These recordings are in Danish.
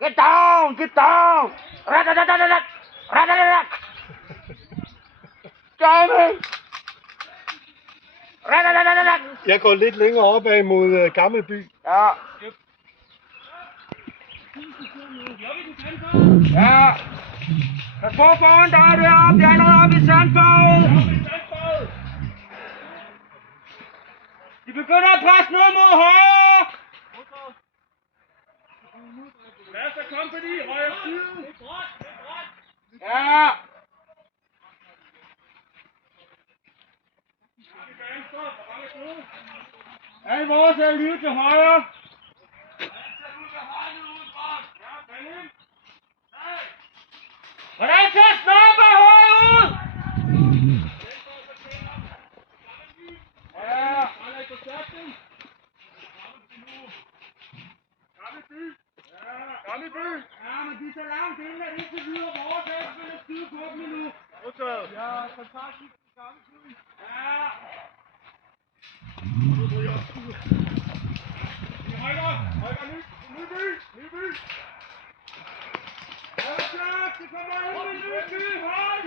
Get down, get down. Jeg går lidt længere opad mod Gammelby. Ja. Ja. Pas på foran dig deroppe. Det er allerede oppe i Sandborg. De begynder at presse ned mod højre. Master Company, højre side. Ja. Alle vores er lige til højre. Hvordan ser Snopper højre ud? Ja. Gammelby. Ja, men de er så langt inde, at indtil videre vores er ikke vil skyde på dem endnu. Modtaget. Ja, kontakt i Gammelby. Ja. Højre, Nyby. Ja, klart, de kommer ind med Nyby. Hold.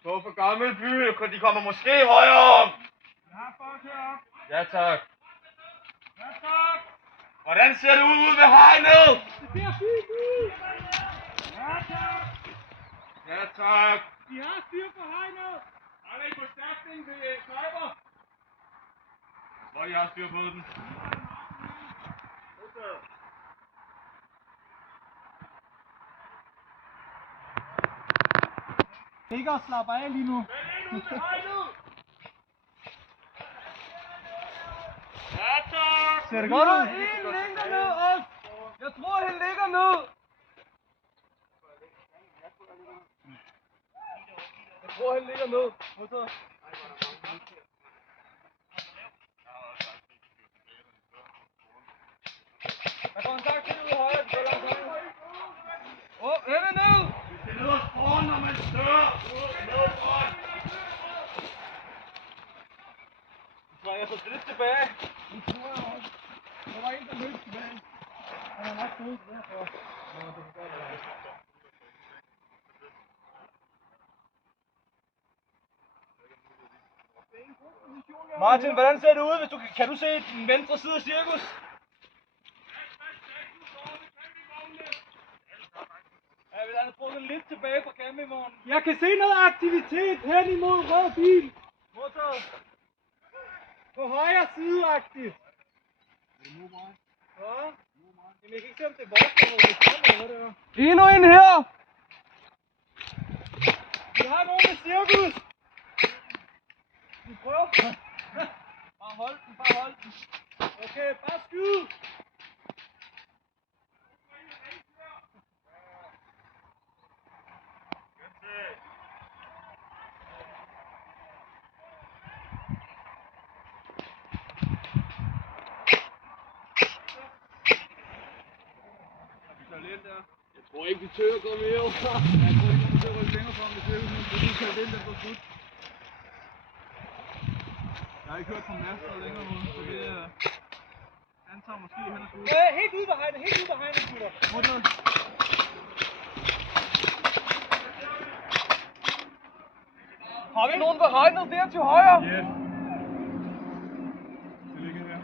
Stå for Gammelby, de kommer måske højere op. Ja, tak. Hvordan ser det ud ude ved hegnet? Ja, tak. De har styr på hegnet. Er der ikke forstærkning ved sniper? Hvor jeg har styr på den. Ikke at slappe af lige nu. Ja, tak. Ser det godt ud? En ligger ned op. Jeg tror, han ligger ned. Jeg tror, han ligger ned. Modtaget. Der kommer en tak til ud højre. Det går langt højre. Ende ned. Det er noget foran, når man stør. Ned foran. Jeg så lidt tilbage. Det tror jeg også. Der var en, der løb tilbage. Han har nok stået derfor. Martin, hvordan ser det ud, hvis du kan du se den venstre side af cirkus? Ja, hvis han har trukket lidt tilbage fra campingvognen. Jeg kan se noget aktivitet hen imod rød bil. Modtaget. På højre side-agtigt. Ja. Jamen, jeg kan ikke se, om det er vores, eller hvad det er. Endnu en her! Vi har nogen med cirkus! Vi prøver. Bare hold den, Okay, bare skyd! Jeg tror ikke, vi tør at gå mere over. Jeg tror ikke, vi kommer til at rykke længere frem, hvis det er kaldt ind, den går slut. Jeg har ikke hørt fra Master længere nu, så det er... Han tager måske hen og skud. Helt ude ved hegnet, gutter. Modtaget. Har vi nogen ved hegnet der til højre? Yes. Det ligger her.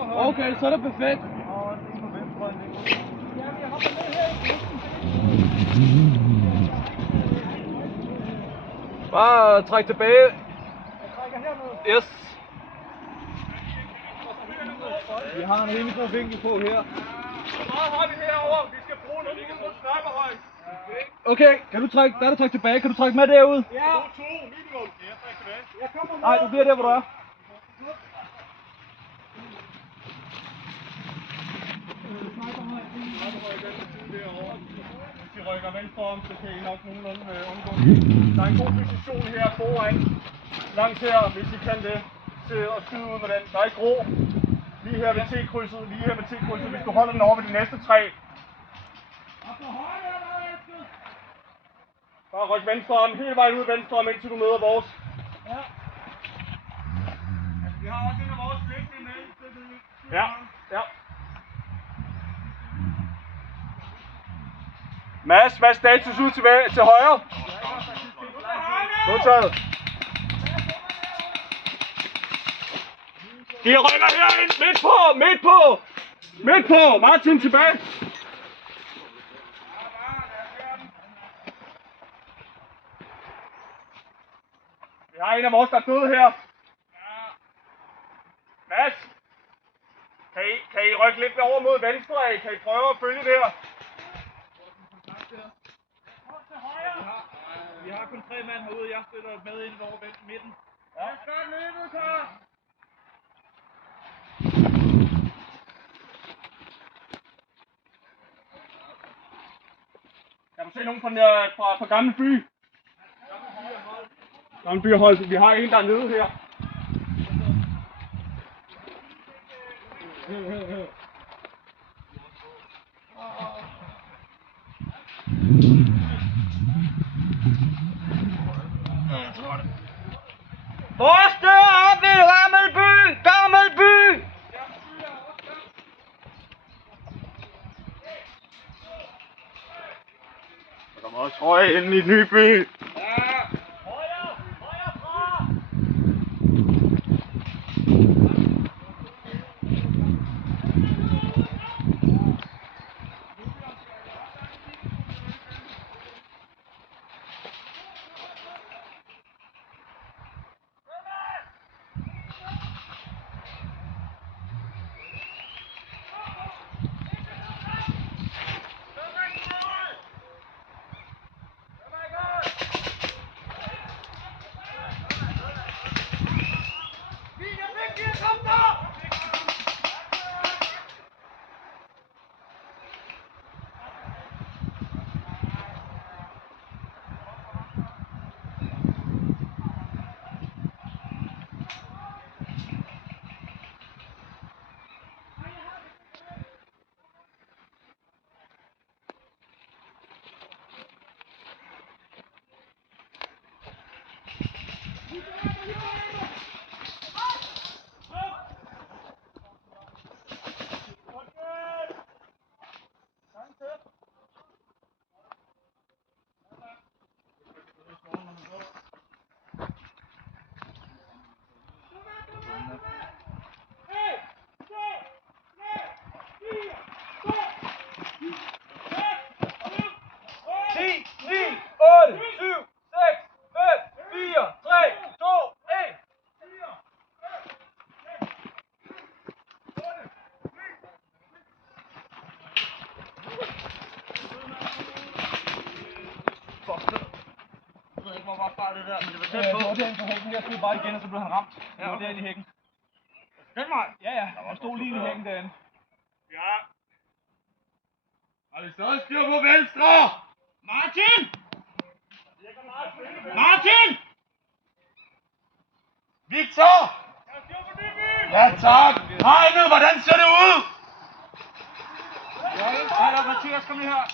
Okay, så er det perfekt. Bare træk tilbage. Yes. Vi har en rimelig god vinkel på her. Hvor meget har vi herovre? Vi skal bruge noget ud mod snapperhøj. Okay, kan du trække, der er du trække tilbage. Kan du trække med derud? Ja. 2, minimum. Ja, træk tilbage. Jeg kommer med. Nej, du bliver der, hvor du er. Hvis I rykker venstre om, så kan I nok nogenlunde undgå. Der er en god position her foran. Langt her, hvis I kan det. Til at skyde ud med den. Der er ikke ro. Lige her ved T-krydset. Lige her ved T-krydset. Hvis du holder den over ved de næste 3. Bare ryk venstre om. Hele vejen ud venstre om, indtil du møder vores. Ja. Vi har også en af vores liggende med. Ja, ja. Mads, hvad er status ud til højre? Modtaget. De rykker herind, midt på, Martin tilbage. Vi har en af vores, der er døde her. Mads, kan I rykke lidt over mod venstre af? Kan I prøve at følge det her? Vi har kun 3 mand herude. Jeg støtter med ind over midten. Ja. Jeg skal løbe, så! Kan du se nogen fra Gamle By? Gamle By hold. Vi har en der er nede her. Vores dør op i Gammel By! Der kommer også røg ind i Nyby. Jeg skød bare igen, og så blev han ramt. Ja, okay. Det var derinde i hækken. Den vej? Ja, han stod lige i hækken derinde. Ja. Har vi stadig styr på venstre? Martin! Martin! Victor! Ja tak! Hegnet, hvordan ser det ud? Ja, hallo Mathias, kom lige her.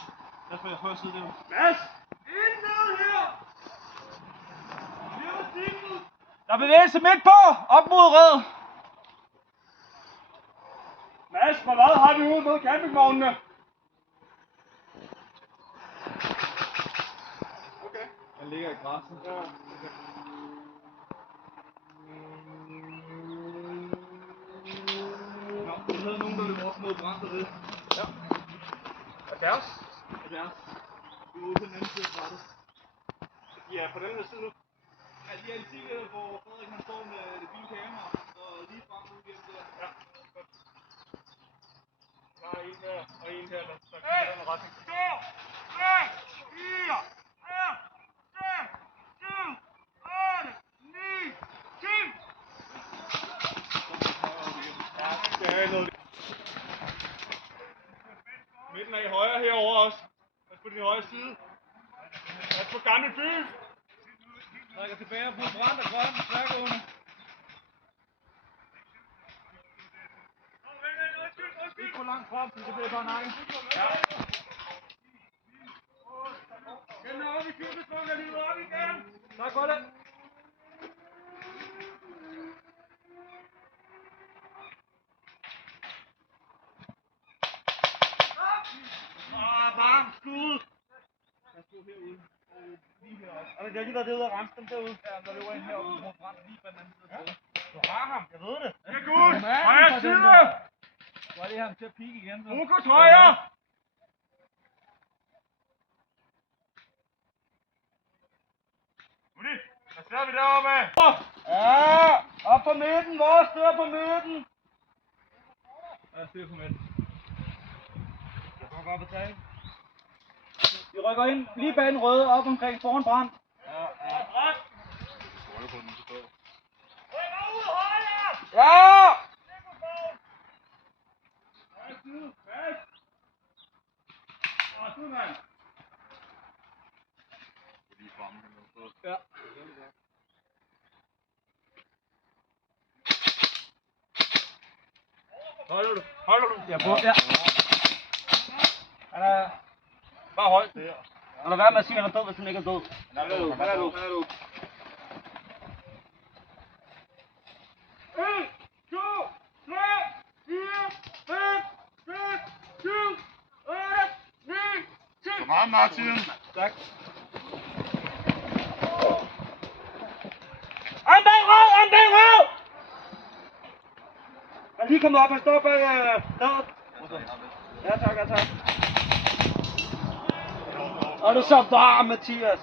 Jeg får prøve at sidde der. Mads! Ind ned her! Der er bevægelse midt på, op mod red. Mads, hvor meget har vi ude med campingvognene? Okay. Den ligger i græsset. Ja. havde nogen, der løb op mod brand ved. Ja. Er deres? Er deres. Du er ude på den anden side af brættet. De er på den her side nu. Ja, de er i Silje, hvor Frederik han står med det fine kamera, og lige frem ud gennem der. Ja, godt. Der er en der, og en her, der kigger den retning. 2, 3, 4, 5, 6, 7, 8, 9, 10. Ja, det skal have noget. Midten er i højre herovre også. Pas på din højre side. Pas på Gammel By. Trækker tilbage på brand og grøn, tværgående. Ikke for langt frem, det bliver bare nakken. Ja. Den er oppe i cykelspunkt, der lyder op igen. Tak for det. Varmt skud. Jeg stod herude, og lige heroppe. Er det ikke været det ude og ramse dem derude? Ja, der løber en heroppe mod brand, lige på den anden side. Ja. Du har ham, jeg ved det. Det er godt. Højre side. Så er det ham til at pike igen. Så. Fokus højre. Udi, hvad ser vi deroppe? Ja, op på midten, vores styr på midten. Ja, styr på midten. Jeg går godt betale. Vi rykker ind lige bag den røde, op omkring foran brand. Ja. Ja! Ja. Holder du? Ja, på. Ja. Han er Bare hold. Og lad være med at sige, at han er død, hvis han ikke er død. Han er du. 1, 2, 3, 4, 5, 6, 7, 8, 9, 10. Så meget, Martin. Tak. Han bag rød! Han er lige kommet op, han står bag taget. Ja tak. Og du så varm, Mathias.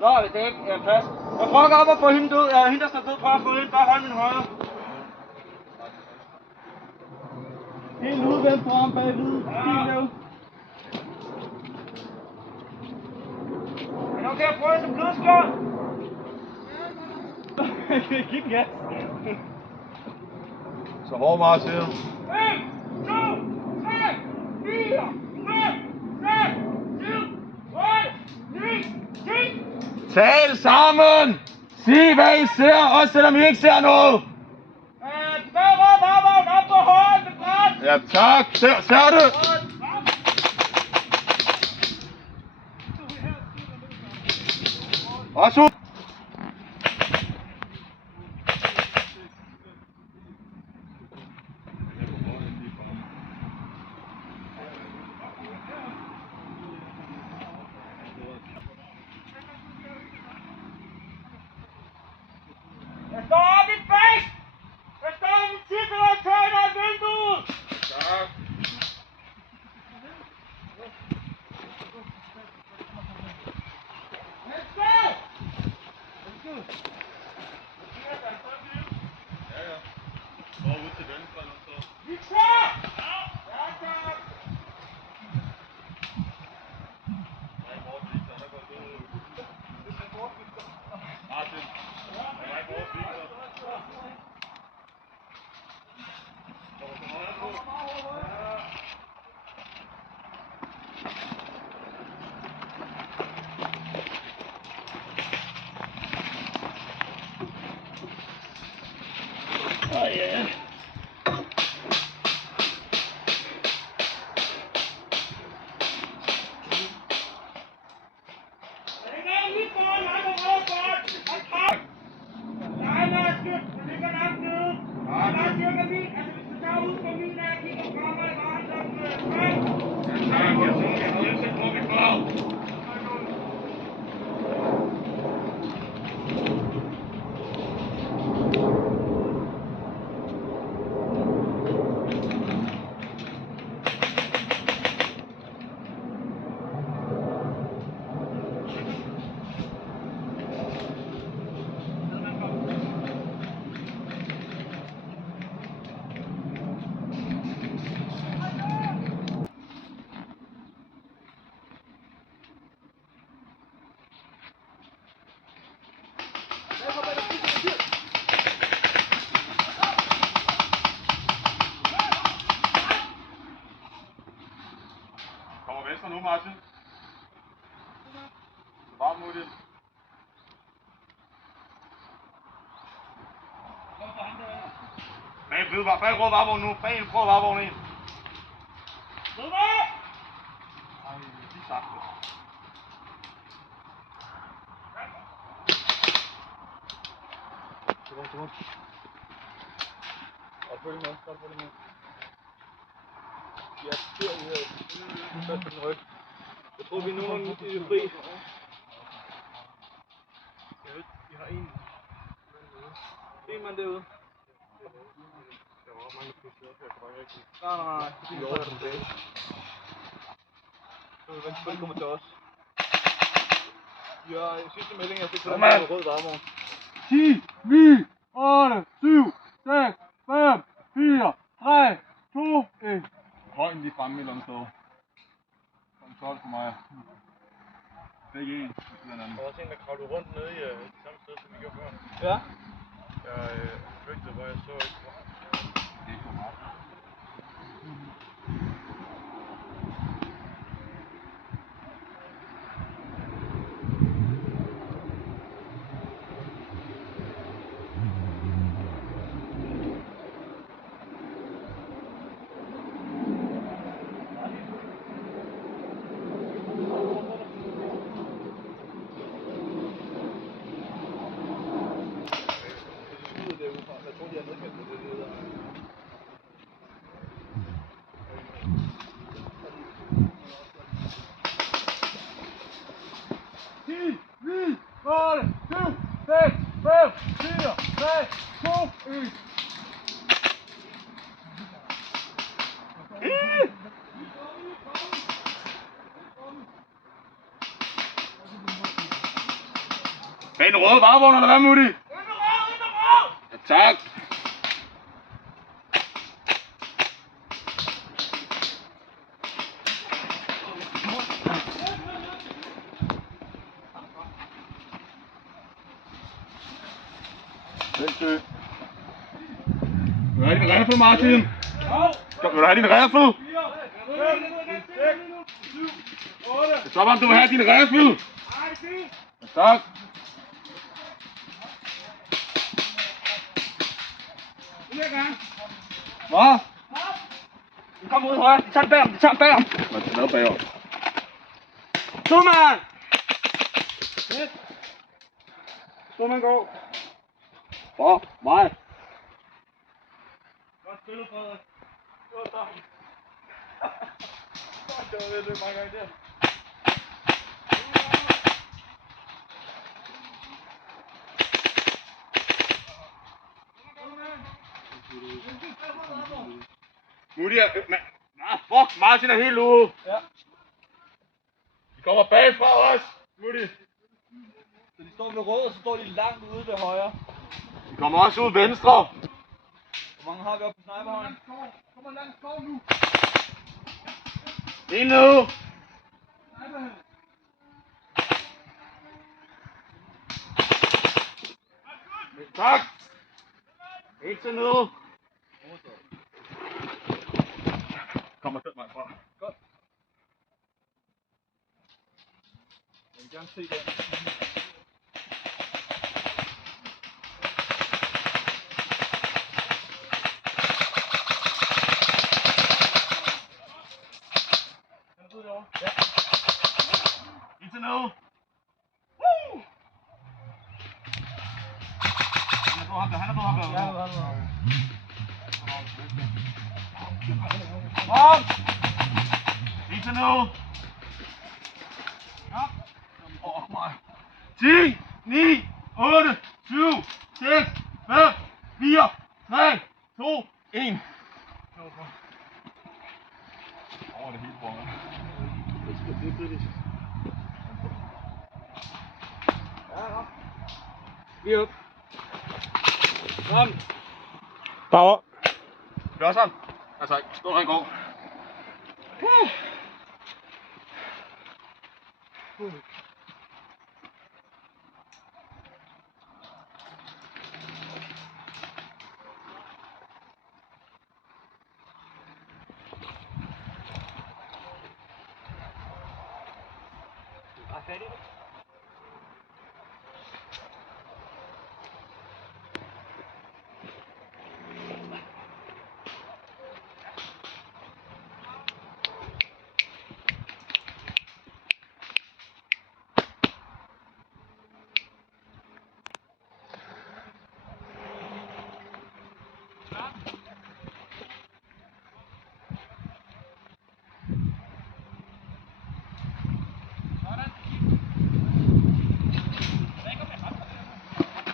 Nå, det er ikke plads. Jeg prøver op at få hende død. Ja, hende der står død. Prøv at få hende. Bare hold min højre. Helt udvendt på ham bagved. Fint lavet. Er du okay at prøve som blødskål? Giv den gas. Så hård, Martin. 1, 2, 3, 4, 5, 6, 7, 8, 9, 10. Tal sammen! Sig, hvad I ser, også selvom I ikke ser noget. Op på højre med brand. Ja, tak. Ser du? Også ud. Jeg står op i base! Jeg står i min titel og tøjner i vinduet! Tak. Let's go! Ja. Bare ud til venstre, eller så. Vi er klar! Ja, tak! Nej, vores Victor, han er gået død. Martin. Nej, vores Victor. Oh yeah. venstre nu, Martin. Varm mod det. Bag råd varvogn nu. Bag en prøv varvogn ind. Ej, de sagte. Kom. Og følg med. Ja, styr ud her. Først på den ryg. Jeg tror, vi er nogenlunde i det fri. Vi har en mand derude. Der var mange pludselig op her, så var jeg ikke. Nej. Vi er over tilbage. Så vil venstre kommer til os. Vi har sidste melding, jeg fik på den rød varmevogn. 10, 9, 8, 7, 6, 5, 4, 3, 2, 1. Højen lige fremme et eller andet sted. Kom 12 for mig. Begge en. Der var også en, der kravlede rundt nede i det samme sted, som vi gjorde før. Ja. Jeg flygtede, hvor jeg så ikke. Det er for meget. Bag en rød varevogn, eller hvad, Mutti? Ja, tak. Venstre. Vil du have din riffel, Martin? Vil du have din riffel? Så om du vil have din riffel. Ja, tak. Hvad? De kommer ud højre. De tager den bag om. Hvad er det bagom? Stormand! Stormand går. For mig. Godt spillet, Frederik. Det var sammen. Det var lidt mange gange der. Mutti er... Fuck, Martin er helt ude. Ja. De kommer bagfra os. Mutti. Så de står ved rød, og så står de langt ude ved højre. De kommer også ud venstre. Hvor mange har vi oppe på sniperhøjen? Kommer langt skov nu. Ind nu. Tak. Ikke nu. Kom og sæt mig fra. Godt. Jeg vil gerne se den. Ja. Indtil nu. Woo! Han er på ham der. Kom! Indtil nu. Ja. Åh, mig. 10, 9, 8, 7, 6, 5, 4, 3, 2, 1. Over det hele, bror. Det er kritisk. Ja. Lige op. Kom. Power. Gør sådan. Altså, stå der en går. Jeg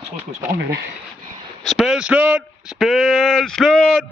tror sgu, jeg med det. Spil slut! Spil slut!